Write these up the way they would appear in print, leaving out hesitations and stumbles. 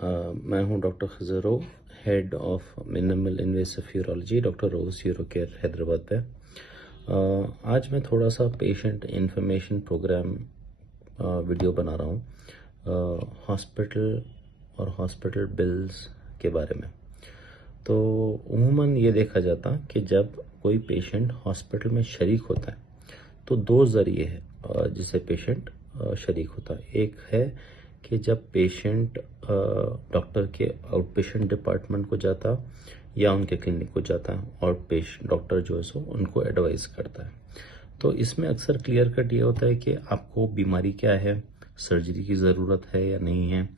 मैं हूं डॉक्टर खजरो, head of minimal invasive urology, doctor Rose uro care Hyderabad पे। आज मैं थोड़ा सा पेशेंट इंफॉर्मेशन प्रोग्राम वीडियो बना रहा हूँ हॉस्पिटल और हॉस्पिटल बिल्स के बारे में। तो उम्मन ये देखा जाता कि जब कोई पेशेंट हॉस्पिटल में शरीक होता है तो दो ज़रिए हैं जिससे पेशेंट शरीक होता है। एक है कि जब पेशेंट डॉक्टर के आउट पेशेंट डिपार्टमेंट को जाता या उनके क्लिनिक को जाता है और पेशेंट डॉक्टर जो है सो उनको एडवाइस करता है। तो इसमें अक्सर क्लियर कट ये होता है कि आपको बीमारी क्या है, सर्जरी की ज़रूरत है या नहीं है,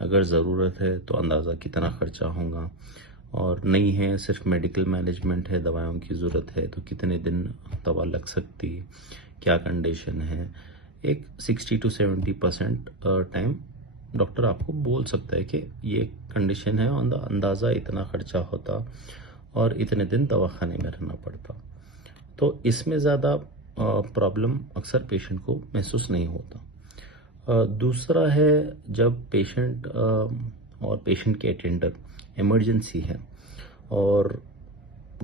अगर ज़रूरत है तो अंदाज़ा कितना खर्चा होगा, और नहीं है सिर्फ मेडिकल मैनेजमेंट है, दवाओं की ज़रूरत है तो कितने दिन दवा लग सकती, क्या कंडीशन है। एक 60 to 70% टाइम डॉक्टर आपको बोल सकता है कि ये कंडीशन है, अंदाज़ा इतना खर्चा होता और इतने दिन दवाखाने में रहना पड़ता। तो इसमें ज़्यादा प्रॉब्लम अक्सर पेशेंट को महसूस नहीं होता। दूसरा है जब पेशेंट और पेशेंट के अटेंडर इमरजेंसी है और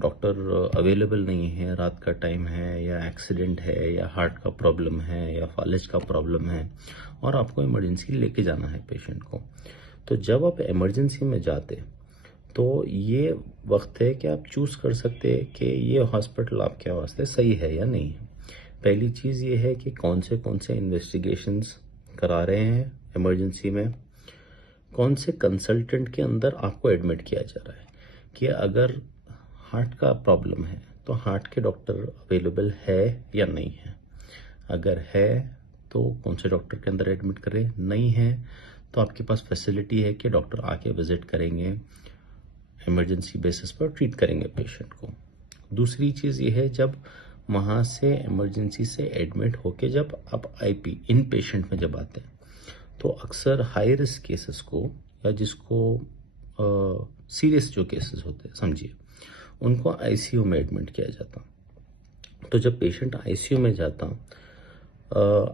डॉक्टर अवेलेबल नहीं है, रात का टाइम है या एक्सीडेंट है या हार्ट का प्रॉब्लम है या फालिज का प्रॉब्लम है और आपको इमरजेंसी लेके जाना है पेशेंट को। तो जब आप इमरजेंसी में जाते तो ये वक्त है कि आप चूज़ कर सकते हैं कि ये हॉस्पिटल आपके वास्ते सही है या नहीं है। पहली चीज़ ये है कि कौन से इन्वेस्टिगेशंस करा रहे हैं इमरजेंसी में, कौन से कंसल्टेंट के अंदर आपको एडमिट किया जा रहा है, कि अगर हार्ट का प्रॉब्लम है तो हार्ट के डॉक्टर अवेलेबल है या नहीं है, अगर है तो कौन से डॉक्टर के अंदर एडमिट करें, नहीं है तो आपके पास फैसिलिटी है कि डॉक्टर आके विजिट करेंगे, इमरजेंसी बेसिस पर ट्रीट करेंगे पेशेंट को। दूसरी चीज़ ये है जब वहाँ से इमरजेंसी से एडमिट होके जब आप आईपी इन पेशेंट में जब आते हैं तो अक्सर हाई रिस्क केसेस को या जिसको सीरियस जो केसेस होते हैं समझिए, उनको आईसीयू में एडमिट किया जाता। तो जब पेशेंट आईसीयू में जाता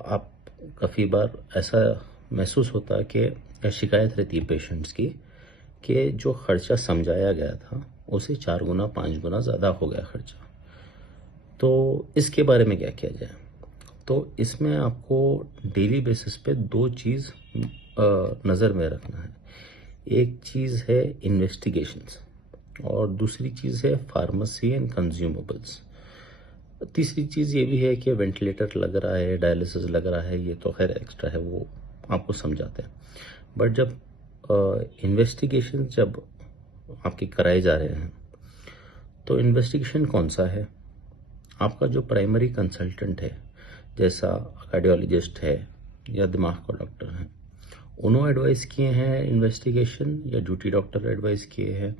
आप काफ़ी बार ऐसा महसूस होता कि या शिकायत रहती है पेशेंट्स की कि जो खर्चा समझाया गया था उसे 4 गुना 5 गुना ज़्यादा हो गया खर्चा। तो इसके बारे में क्या किया जाए? तो इसमें आपको डेली बेसिस पे दो चीज़ नज़र में रखना है। एक चीज़ है इन्वेस्टिगेशंस और दूसरी चीज़ है फार्मेसी एंड कंज्यूमेबल्स। तीसरी चीज़ ये भी है कि वेंटिलेटर लग रहा है, डायलिसिस लग रहा है, ये तो खैर एक्स्ट्रा है, वो आपको समझाते हैं। बट जब इन्वेस्टिगेशन जब आपके कराए जा रहे हैं तो इन्वेस्टिगेशन कौन सा है, आपका जो प्राइमरी कंसल्टेंट है जैसा कार्डियोलॉजिस्ट है या दिमाग का डॉक्टर है, उन्होंने एडवाइस किए हैं इन्वेस्टिगेशन या ड्यूटी डॉक्टर एडवाइस किए हैं,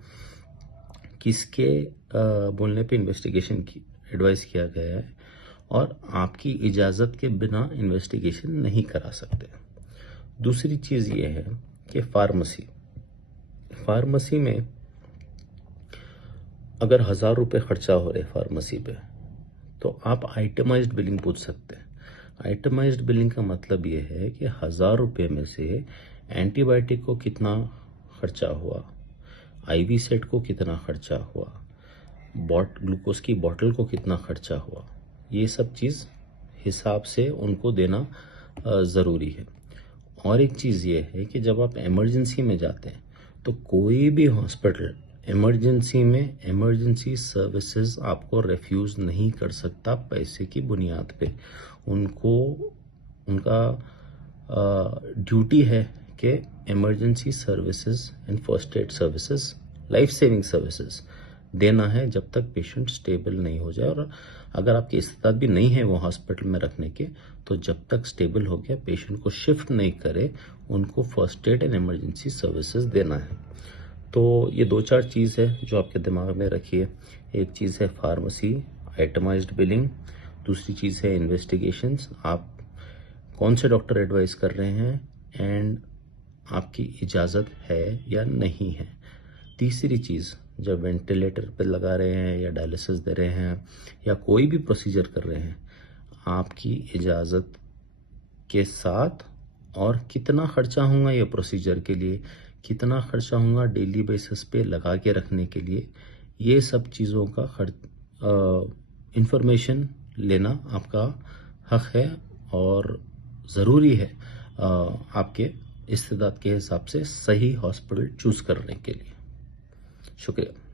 किसके बोलने पे इन्वेस्टिगेशन की एडवाइस किया गया है, और आपकी इजाज़त के बिना इन्वेस्टिगेशन नहीं करा सकते। दूसरी चीज़ ये है कि फार्मेसी में अगर 1000 रुपये खर्चा हो रहे फार्मेसी पे तो आप आइटमाइज्ड बिलिंग पूछ सकते हैं। आइटमाइज्ड बिलिंग का मतलब ये है कि 1000 रुपये में से एंटीबायोटिक को कितना खर्चा हुआ, आईवी सेट को कितना खर्चा हुआ, ग्लूकोज की बोतल को कितना खर्चा हुआ, ये सब चीज़ हिसाब से उनको देना ज़रूरी है। और एक चीज़ ये है कि जब आप इमरजेंसी में जाते हैं तो कोई भी हॉस्पिटल इमरजेंसी में इमरजेंसी सर्विसेज आपको रिफ्यूज़ नहीं कर सकता पैसे की बुनियाद पे। उनको उनका ड्यूटी है कि emergency services and first aid services, life saving services देना है जब तक पेशेंट स्टेबल नहीं हो जाए, और अगर आपकी इस्तात भी नहीं है वो हॉस्पिटल में रखने के तो जब तक स्टेबल हो गया पेशेंट को शिफ्ट नहीं करे उनको first aid and emergency services देना है। तो ये 2-4 चीज़ है जो आपके दिमाग में रखिए। एक चीज़ है फार्मेसी, आइटमाइज्ड बिलिंग, दूसरी चीज़ है इन्वेस्टिगेशंस, आप कौन से डॉक्टर एडवाइस कर रहे हैं एंड आपकी इजाज़त है या नहीं है। तीसरी चीज़, जब वेंटिलेटर पे लगा रहे हैं या डायलिसिस दे रहे हैं या कोई भी प्रोसीजर कर रहे हैं, आपकी इजाज़त के साथ और कितना खर्चा होगा ये प्रोसीजर के लिए, कितना खर्चा होगा डेली बेसिस पे लगा के रखने के लिए, ये सब चीज़ों का इंफॉर्मेशन लेना आपका हक है और ज़रूरी है आपके इस्तेदाद के हिसाब से सही हॉस्पिटल चूज़ करने के लिए। शुक्रिया।